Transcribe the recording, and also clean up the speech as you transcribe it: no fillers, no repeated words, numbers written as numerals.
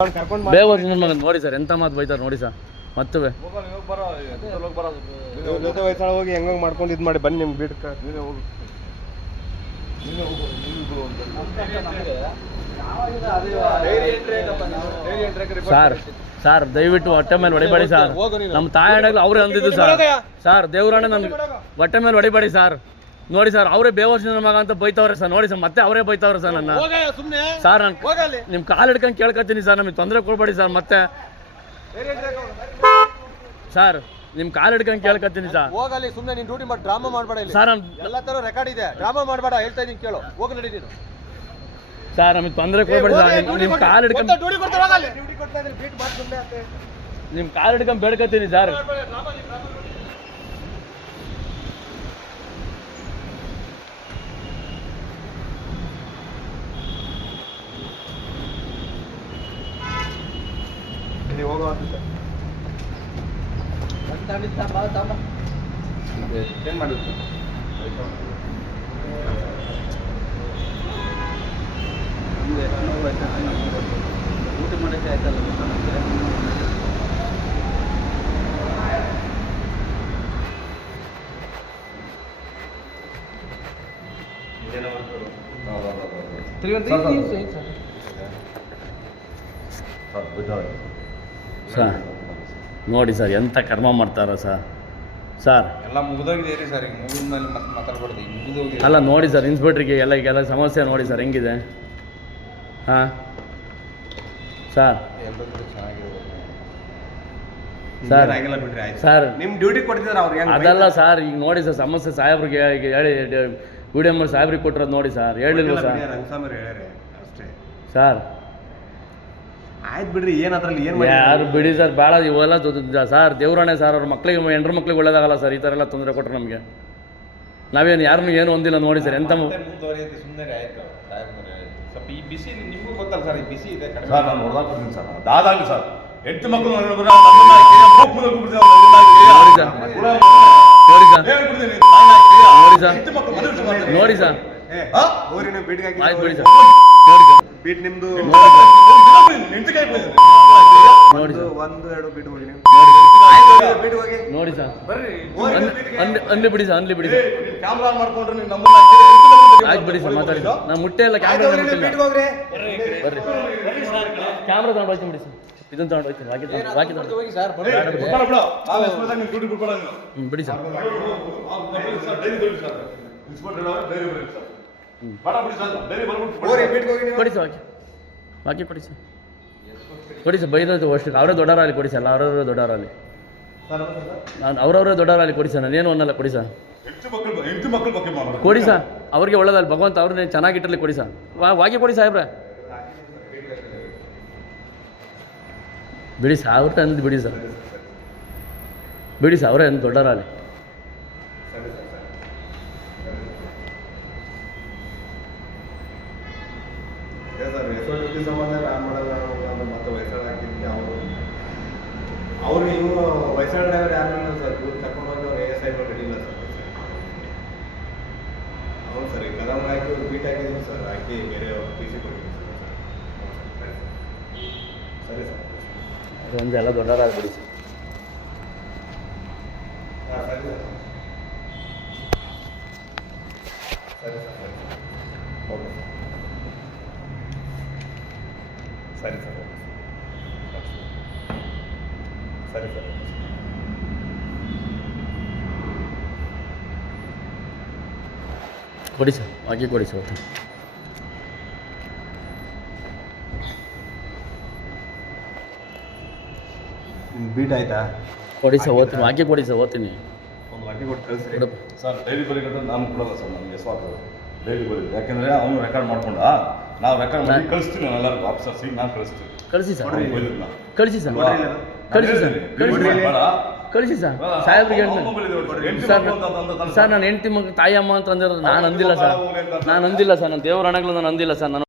ಬೇವರ್ಸ್ ನೋಡಿ ಸರ್ ಎಂತ ಮಾತು ಬೈತಾರೆ ನೋಡಿ ಸರ್ ಮತ್ತೆ ವಯಸ್ಸಾಳ ಹೋಗಿ ಹೆಂಗ ಮಾಡ್ಕೊಂಡು ಇದು ಮಾಡಿ ಬನ್ನಿ ನಿಮ್ಗೆ ಬಿಡ್ಕ ನೀವೇ ಹೋಗಿ ಸರ್ ಸರ್ ದಯವಿಟ್ಟು ಹೊಟ್ಟೆ ಮೇಲೆ ಹೊಡಿಬೇಡಿ ಸರ್. ನಮ್ಮ ತಾಯಣ್ಣಗಳು ಅವರೇ ಅಂದಿದ್ದು ಸರ್. ಸರ್ ದೇವ್ರಣ್ಣ ನಮ್ಗೆ ಹೊಟ್ಟೆ ಮೇಲೆ ಹೊಡಿಬೇಡಿ ಸರ್. ನೋಡಿ ಸರ್ ಅವರೇ ಬೇವರ್ಸಿನ ಮಗ ಅಂತ ಬೈತವ್ರೆ ಸರ್. ನೋಡಿ ಸರ್ ಮತ್ತೆ ಅವರೇ ಬೈತವ್ರೆ ಸರ್ ನನ್ನ. ಸರ್ ನಾನು ನಿಮ್ಮ ಕಾಲು ಹಿಡ್ಕೊಂಡು ಕೇಳ್ಕೊತೀನಿ ಸರ್, ನಮಗೆ ತೊಂದರೆ ಕೊಡ್ಬೇಡಿ ಸರ್. ಮತ್ತೆ ಸರ್ ನಿಮ್ಮ ಕಾಲು ಹಿಡ್ಕೊಂಡು ಕೇಳ್ಕೊತೀನಿ ಸರ್. ಹೋಗಲಿ ಸುಮ್ಮನೆ ನೀನು ಡ್ಯೂಟಿ ಮಾಡಿ ಡ್ರಾಮಾ ಮಾಡಬೇಡ ಇಲ್ಲಿ ಸರ್. ಎಲ್ಲ ಥರ ರೆಕಾರ್ಡ್ ಇದೆ, ಡ್ರಾಮಾ ಮಾಡಬೇಡ ಹೇಳ್ತಾ ಇದ್ದೀನಿ ಕೇಳು. ಹೋಗಿ ನಡಿ ನೀನು ಸರ್, ನಮಗೆ ತೊಂದರೆ ಕೊಡ್ಬೇಡಿ ಸರ್. ನಿಮ್ಮ ಕಾಲು ಹಿಡ್ಕೊಂಡು ನಿಮ್ಮ ಕಾಲು ಹಿಡ್ಕೊಂಡು ಬೇಡ್ಕೊತೀನಿ ಸರ್. ಏನು ಮಾಡಿದ್ರು ಊಟ ಮಾಡೋಕ್ಕೆ ಆಯ್ತಲ್ಲ ಸರ್. ನೋಡಿ ಸರ್ ಎಂಥ ಕರ್ಮ ಮಾಡ್ತಾರ ಸರ್. ಸರ್ ಎಲ್ಲ ಮುಗಿದೋಗಿದೆ ಸರ್. ಈಗ ಮುಗಿದ ಮೇಲೆ ಮತ್ತೆ ಮಾತಾಡ್ಬಾರ್ದು. ಈಗ ಮುಗಿದೋಗಿದೆ ಅಲ್ಲ ನೋಡಿ ಸರ್, ಇನ್ಸ್ಪೆಕ್ಟ್ರಿಗೆ ಎಲ್ಲ ಸಮಸ್ಯೆ ನೋಡಿ ಸರ್ ಹೆಂಗಿದೆ. ಹಾಂ ಸರ್ ಸರ್ ಆಗಿಲ್ಲ ಬಿಡ್ರಿ. ಆಯ್ತು ಸರ್, ನಿಮ್ಮ ಡ್ಯೂಟಿ ಕೊಡ್ತಿದ್ದಾರೆ ಅವ್ರಿಗೆ. ಅದಲ್ಲ ಸರ್, ಈಗ ನೋಡಿ ಸರ್ ಸಮಸ್ಯೆ ಸಾಹೇಬ್ರಿಗೆ ಈಗ ಹೇಳಿ ವಿಡಿಯೋ ಮಾಡಿ ಸಾಹೇಬ್ರಿಗೆ ಕೊಟ್ಟಿರೋದು ನೋಡಿ ಸರ್. ಹೇಳಿಲ್ವ ಸರ್ ರಂಗಸ್ವಾಮಿ ಹೇಳ್ಯಾರೆ ಅಷ್ಟೇ ಸರ್. ಆಯ್ತು ಬಿಡ್ರಿ, ಏನು ಅದ್ರಲ್ಲಿ ಏನು ಯಾರು ಬಿಡಿ ಸರ್, ಭಾಳ ಇವೆಲ್ಲ ಸರ್ ದೇವ್ರಾಣೆ ಸರ್. ಅವ್ರ ಮಕ್ಳಿಗೆ ಹೆಂಡ್ರ ಮಕ್ಳಿಗೆ ಒಳ್ಳೇದಾಗಲ್ಲ ಸರ್. ಈ ಥರ ಎಲ್ಲ ತೊಂದರೆ ಕೊಟ್ಟರೆ ನಮಗೆ ನಾವೇನು ಯಾರನ್ನೂ ಏನು ಹೊಂದಿಲ್ಲ ನೋಡಿ ಸರ್. ಎಂತ ಮುಂದುವರಿಯುತ್ತೆ ಸುಮ್ಮನೆ. ಆಯ್ತು ಸ್ವಲ್ಪ ಈ ಬಿಸಿ ನಿಮಗೂ ಗೊತ್ತಲ್ಲ ಸರ್, ಈ ಬಿಸಿ ಇದೆ ಕಡಿಮೆ. ಸರ್ ನಾನು ಹೊಡೆದಾಕ್ತೀನಿ ಸರ್. ಅದಾಗಲಿ ಸರ್. 8 ಮಕ್ಕಳು ನೋಡಿ ಸರ್ ನೋಡಿ ಸರ್ ಊರಿನ ಬಿಡ್ಗಾಗಿ ಆಯ್ತು ಬಿಡಿ ಸರ್. ಬೀಟ್ ನಿಮ್ದು ನೋಡಿ ಸರ್, ಒಂದು ಎರಡು ಬೀಟ್ ಹೋಗಿ ನೀವು ಬೀಟ್ ಹೋಗಿ ನೋಡಿ ಸರ್. ಬರ್ರಿ ಅನ್ಲಿ ಬಿಡಿ ಸರ್, ಅನ್ಲಿ ಬಿಡಿ ಸರ್. ಕ್ಯಾಮ್ರಾ ಮಾಡ್ಕೊಂಡ್ರೆ ನೀವು ಆಯ್ತು ಬಿಡಿ ಸರ್, ಮಾತಾಡಿ ಸರ್. ನಾನು ಮುಟ್ಟೆ ಇಲ್ಲ ಕ್ಯಾಮ್ರಾ ಮುಟ್ಟಿಲ್ಲ. ಬೀಟ್ ಹೋಗ್ರಿ. ಬರ್ರಿ ಕ್ಯಾಮ್ರಾ ತಗೊಂಡು ಹೋಗ್ತೀನಿ ಬಿಡಿ ಸರ್. ಇದನ್ನು ತಗೊಂಡು ಹೋಗ್ತೀನಿ. ಬಾಕಿ ತಗೊಂಡು ಹೋಗಿ ಸರ್ ಬಿಡಿ ಸರ್. ಕೊಡಿ ಸರ್ ಬಾಕಿ ಕೊಡಿ ಸರ್. ಕೊಡಿ ಸರ್. ಬೈದೋದು ಅಷ್ಟು ಅವರೇ ದೊಡ್ಡವರಾಗಲಿ ಕೊಡಿ ಸರ್. ಅವರವರೇ ದೊಡ್ಡವರಾಗಲಿ. ನಾನು ಅವರವರೇ ದೊಡ್ಡವರಾಗಲಿ ಕೊಡಿ ಸರ್. ನಾನೇನು ಅನ್ನಲ್ಲ ಕೊಡಿ ಸರ್. ಕೊಡಿ ಸರ್, ಅವ್ರಿಗೆ ಒಳ್ಳೇದಲ್ಲ ಭಗವಂತ ಅವ್ರನ್ನೇ ಚೆನ್ನಾಗಿಟ್ಟಲ್ಲಿ ಕೊಡಿ ಸರ್. ವಾಗಿ ಕೊಡಿ ಸಾಹೇಬ್ರೆ. ಬಿಡಿ ಸರ್, ಅವ್ರ ಅಂದು ಬಿಡಿ ಸರ್. ಬಿಡಿ ಸರ್, ಅವರೇ ಅಂದು ದೊಡ್ಡವರಾಗಲಿ. ಅವ್ರು ಇವರು ವಯಸ್ಸಾದ ಡ್ರೈವರ್ ಯಾರು ಸರ್. ಇವ್ರು ಕರ್ಕೊಂಡು ಹೋಗಿ ಅವ್ರು ASI ರೆಡಿ ಇಲ್ಲ ಸರ್. ಹೌದು ಸರ್, ಈ ಕದಮ್ ಹಾಕಿ ಬೀಟ್ ಹಾಕಿದ್ದೀನಿ ಸರ್. ಹಾಕಿ ಬೇರೆ PC ಕೊಟ್ಟಿದ್ದೀನಿ ಸರ್. ಸರಿ ಸರ್. ಅದೊಂದು ಎಲ್ಲ ದೊಡ್ಡವರಾಗ್ಬಿಡಿ ಸರ್. ಹಾಂ ಸರಿ ಸರ್. ಸರಿ ಸರ್. ಓಕೆ ಸರಿ ಸರ್. ಸರಿ ಸರ್. ಕೊಡಿ ಸರ್, ಬಾಕಿ ಕೊಡಿ ಸರ್. ಬೀಟ್ ಆಯ್ತಾ? ಕೊಡಿ ಸರ್, ಓದ್ತೀನಿ. ಬಾಕಿ ಕೊಡಿ ಸರ್, ಓದ್ತೀನಿ. ಒಂದು ವಾಟಿ ಕೊಟ್ಟು ಕಳಿಸ್ರಿ. ಸರ್ ಡೈಲಿ ಬರೀಕಂದ್ರೆ ನಾನು ಕೊಡಲ್ಲ ಸರ್. ನಮಗೆ ಸ್ವಾರ್ಥ ಡೈಲಿ ಬರೀ. ಯಾಕೆಂದರೆ ಅವನು ರೆಕಾರ್ಡ್ ಮಾಡ್ಕೊಂಡ ನಾವು ರೆಕಾರ್ಡ್ ಮಾಡಿ ಕಳಿಸ್ತೀನಿ. ನಾನು ಎಲ್ಲರಿಗೂ ಆಫೀಸರ್ಸಿಗೆ ನಾನು ಕಳಿಸ್ತೀನಿ. ಕಳಿಸಿ ಸರ್, ಕಳಿಸಿ ಕಳಿಸಿ ಸರ್, ಕಳಿಸಿ ಸರ್, ಕಳಿಸಿ ಸರ್. ಸಾಹೇಬ್ರಿಗೆ ಸರ್, ನಾನು ಹೆಂಡತಿ ಮಗ ತಾಯಿ ಅಮ್ಮ ಅಂತ ಅಂದಿರೋದು ನಾನು ಅಂದಿಲ್ಲ ಸರ್. ನಾನು ಅಂದಿಲ್ಲ ಸರ್. ನಾನು ದೇವರ ಹಣಗಳು ನಾನು ಅಂದಿಲ್ಲ ಸರ್. ನಾನು